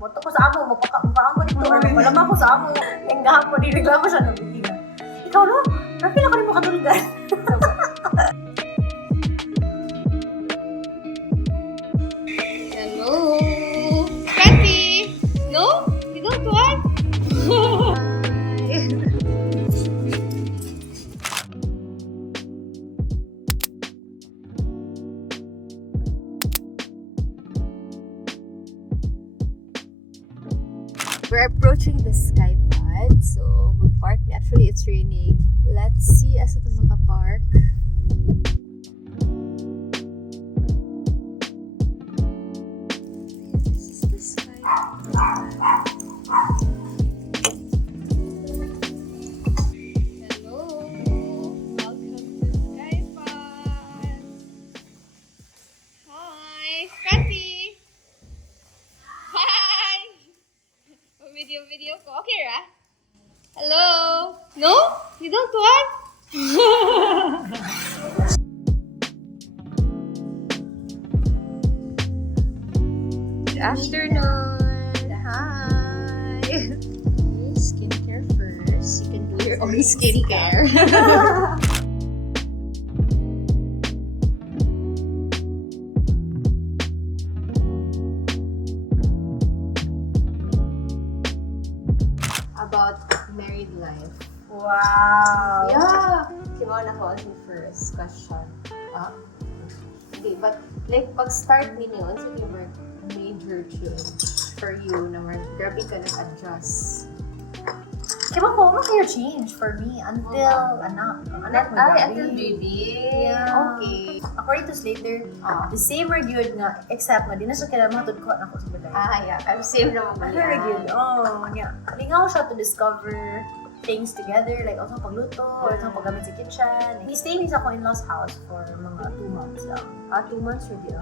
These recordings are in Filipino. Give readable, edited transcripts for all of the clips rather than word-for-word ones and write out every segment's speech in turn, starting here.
moto ko sa amo, magpakampaan ko dito, or magpalama ko sa amo, yung gahapon, nireklamo siya ng bihinga. Ikaw no? Napila ka rin mo katulgan. Hello? Kathy? No? You don't want? We're approaching the Skypod, so mag-park na. Actually, it's raining. Let's see as ito makapark. This is the Skypod. Hello! Welcome to Skypod! Hi! Kathy! Hi! Video ko. Okay, ra? Hello? No? You don't want? Good afternoon. Hi. Skincare first. You can do your own skincare. About married life. Wow. Yeah. Sibaw na ko ang first question. Okay, but like pag-start ninyo, ano yung major change for you na grabe ka nag-adjust? Kaya ko, ano kaya change for me until anak. Anak mo Until baby? Yeah. Okay. According to Slater, the same or good nga, except nga, di na siya kailangan matod ko na ko sa bagay. Yeah. I'm same naman ba Very good. Oh, yeah. Lingaw siya to discover things together, like also pagluto, or also paggamit sa kitchen. He stayed sa ko in-laws house for mga 2 months lang. 2 months already.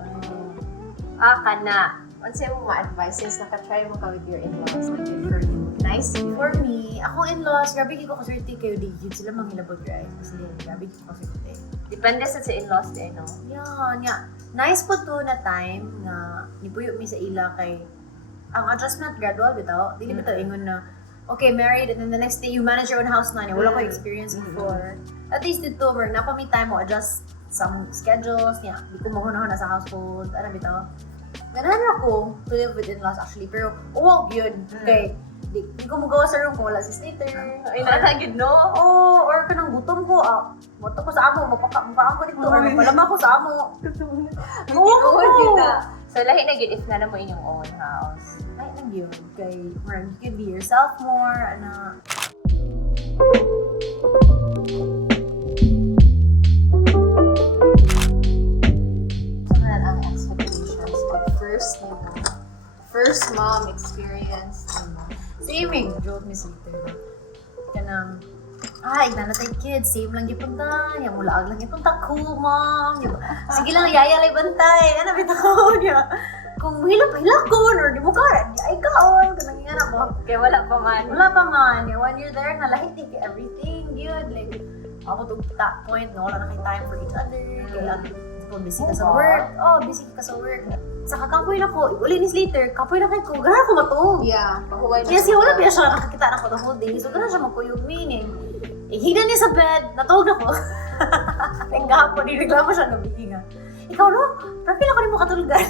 Kana. Ano sa'yo mo ma-advise since naka-try mo ka with your in-laws? Like good for you. Nice to you. For me, akong in-laws, grabe ko kasurti kayo di yun sila manghilabot guys. Kasi grabe ko kasurti. Depende sa in-laws din, no? Yeah. Nice po to na time nga nipuyo mi sa ila kay ang adjustment gradual bitaw. Dili bitaw ingon na okay, married and then the next day you manage your own house na niya. Wala ko experience before. At least dito, napa may time mo adjust some schedules niya. Di ko mahunahon na sa household. Ano bitaw? Ganahan ako to live with in-laws actually. Pero uwag yun. Kay di ko magawa sa room kung wala si Slater. Ay, natagid, no? Oo, or kanang gutom ko, moto ko sa amo, magpakampaan ko dito, or magpalama ko sa amo. Oo, yun na. So, lahi na yun if na mo inyong own house. Ay, nang yun. Kay, you can be yourself more, ano. So, na ang expectations pag first mom experience mo. Same joke, Miss Lita. Kanang, ignanatay kids, same lang gipunta, yung mulaag lang gipunta, cool mom, sige lang, yaya lay bantay, ano bitaw niya. Kung hilap ko, or di mo ka, ay kaon, kanang nga na ko. Kaya wala pa man. Wala pa man, when you're there, nalahit think everything, yun, like, ako to that point, na wala na kayo time for each other, kaya kung busy ka sa work, busy ka sa work. Sa kakampoy na ko, uli ni Slater, kapoy na kayo ko, gano'n ako matulog. Yeah, pahuway na. Kaya siya wala pa siya nakakita na ko the whole day, so gano'n siya magkuyog meaning. Hignan niya sa bed, natulog na ko. Ang gahapon, nireklamo siya ng bihinga. Ikaw no, pila ko rin mo katulgan.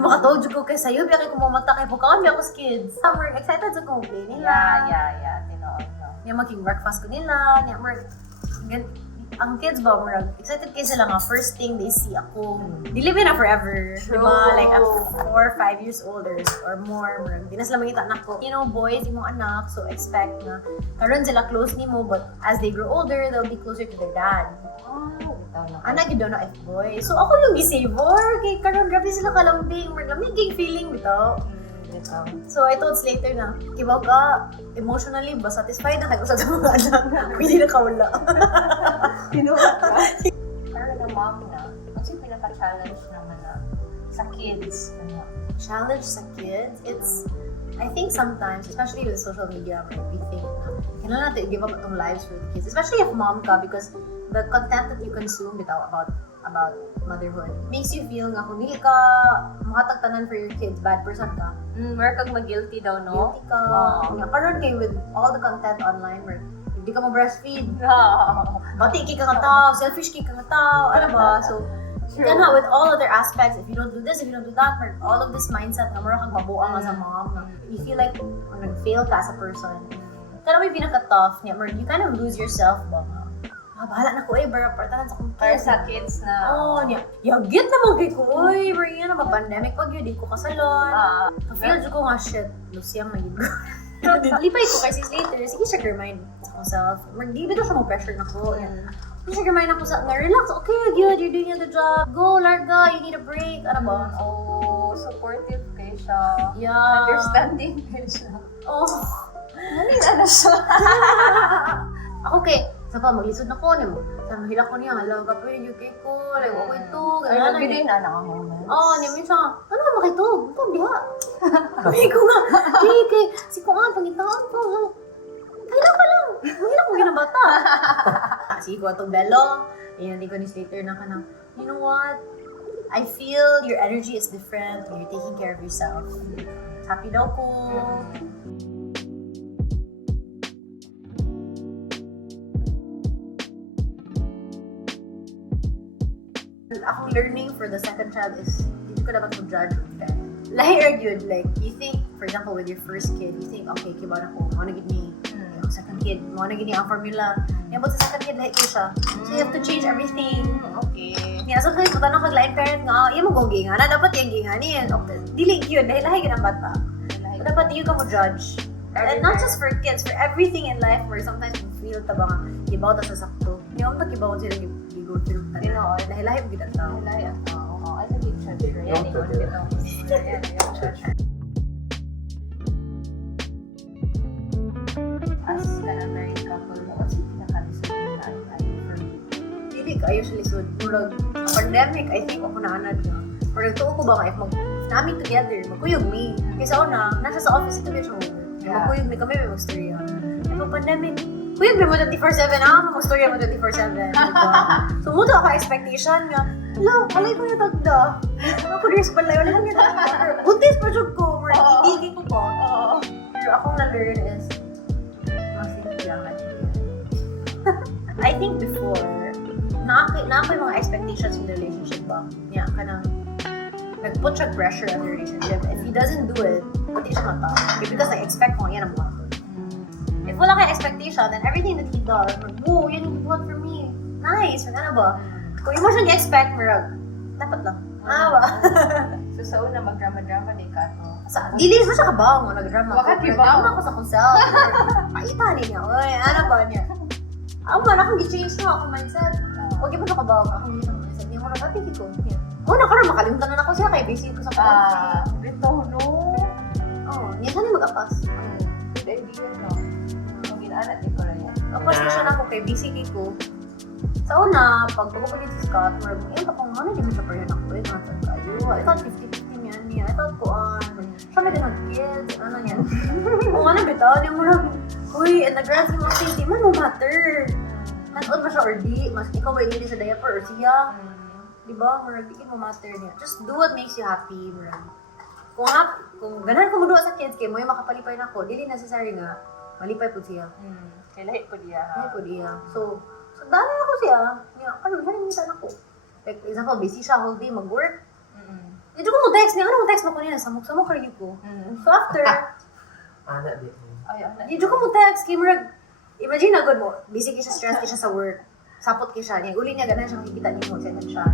Makatulog ko kay sa'yo, biya kayo kumamata kay bukaan, biya ko sa kids. We're excited sa kung play nila. Yeah, tinoon, no. Niya maging breakfast ko nila, niya ang kids ba, excited kayo sila nga, first thing they see ako, di live na forever, di ba? Like, at 4 or 5 years old or more, di na sila makita anak ko. You know, boys, imong anak, so expect na, karon sila close ni mo, but as they grow older, they'll be closer to their dad. Anak, you don't know if boy. So, ako yung gisavor, kay karon grabe sila kalambing, lamig feeling, bitaw. So, I told Slater na, kibaw ka, emotionally, ba satisfied na kayo sa mga anak, hindi na kawala. Pinuha ka? Pero na mom na, ano yung pinaka-challenge naman na sa kids? Challenge sa kids, it's, I think sometimes, especially with social media, we think na, kailangan natin i-give up itong lives for the kids, especially if mom ka, because the content that you consume about motherhood. Makes you feel nga kung dili ka makatagtanan for your kids, bad person ka. More kang mag-guilty daw, no? Guilty ka. Nga karon kay with all the content online where hindi ka mo breastfeed. Bati ki ka nga tao, selfish ki ka nga tao, ano ba? So, kana with all other aspects, if you don't do this, if you don't do that, or all of this mindset na mura kang mabuang as a mom, you feel like nag-fail ka as a person. Kana may pinaka-tough niya, you kind of lose yourself ba nga? Bahala na ko para partanan sa kong Para sa kids na... niya. Yagit naman kay ko, Maria na ma-pandemic pag yun, di ko kasalon. Feel ko nga, shit, Luciang na yun. Lipay ko kay sis later, sige siya remind sa akong self. Di ba siya mag-pressure na ko. Sige siya remind ako sa, relax, okay, good, you're doing the job. Go, larga, you need a break. Ano ba? Supportive kayo siya. Yeah. Understanding kayo siya. Manila na siya. Ako kay, sa pa, maglisod na ko niya mo. Sa mahila ko niya, halaw ka pa yung UK ko, like, okay ito, gano'n na Nabigay na ako moments. niya minsan, ano ba makito? Ito, diha. Sabi ko nga, JK, si Kuan, pangitaan ko. Hila ka lang. Hila ko ginabata. Sige ko, itong belo. Hindi ko ni Slater na ka na, you know what? I feel your energy is different when you're taking care of yourself. Happy daw ko. Akong learning for the second child is hindi ko dapat mag-judge with parent. Lahi or yun, like, you think, for example, with your first kid, you think, okay, kiba na ko, mga naging ni second kid, mga naging ang formula. Yan ba sa second kid, lahi ko siya. So you have to change everything. Okay. Yan, so kaya putanong kaglain parent nga, yan mo gong ginga na, dapat yung ginga niyan. Okay, dili yun, dahil lahi ka ng bata. So, dapat di ka mo judge. And not just for kids, for everything in life where sometimes you feel ta ba nga, ibaw ta sa sakto. Yung mga ibaw sila you go through. Dahil lahi mo ginang tao. Lahi ang tao. As a big judge. Yan, ikon kita. Yan, yung judge. As an married couple, what's yung pinaka-lisod na for you? Dili ka usually so murag pandemic, I think ako naanad na. Murag tuo ko ba nga if namin together, magkuyog mi. Kaysa una, nasa sa office ito siya over. Magkuyog mi kami, may mag-storya. Pero pandemic, kuyog mi mo 24/7 mag-storya mo 24/7. Diba? So muto ako expectation nga, alay ko yung tagda. Ako din sa balay, wala lang yung tagda. Buntis pa siya ko, murag itigay ko pa. Pero akong na-learn is, masintiyangan. I think before, na ako yung mga expectations in the relationship ba? Yeah, kanang nag-put siya pressure on the relationship. If he doesn't do it, pati siya mata. Because I expect ko, yan ang mga. If wala kang expectation, then everything that he does, whoa, yan yung what for me. Nice, ano ba? Kung yung mo siya i-expect, marag, dapat lang. Ba? So sa una, mag-drama-drama ni ka, no? Dili mo siya kabaw mo, nag-drama ko. Bakit iba? Nag-drama ko sa kong self. Paita niya, oy, ano ba niya? Ako ba, akong gi-change na akong mindset. Huwag yung pa kabaw, akong gi-change na mindset. Hindi mo na batik ko. Nakaroon, makalimutan na ako siya kay busy ko sa pag-ibig. Rito, no? Niya siya na mag-apas. Good idea, no? Ang ginaanak ni ko na yan. Apas na siya na ako kay busy ko. Sa una, pag pagpapalit si Scott, marag, pa kung ano, di mo siya pa rin ako. Natag kayo. I thought 50-50 niyan niya. I thought ko, siya may dinag kids, ano niyan. Kung ano, bitaw, di mo lang, uy, and the grand scheme of things, di man mo matter. Nanood ba siya or di? Mas ikaw ba hindi sa diaper or siya? Diba? Marag, di mo matter niya. Just do what makes you happy, marag. Kung ganahan ko mo doon sa kids, kayo mo yung makapalipay na ako, dili necessary nga, malipay po siya. Kailahi po diya, ha? Malipay po siya. So dala ako siya. Ano, halimita na ko. Like, example, busy siya whole day, mag-work. Dito ko mo text niya, ano mo text mo ko niya, samok kayo ko. So after, dito ko mo text, kay marag, imagine na good mo, busy siya, stress siya sa work, sapot siya niya, uli niya, ganahan siya makikita niyo mo, send siya,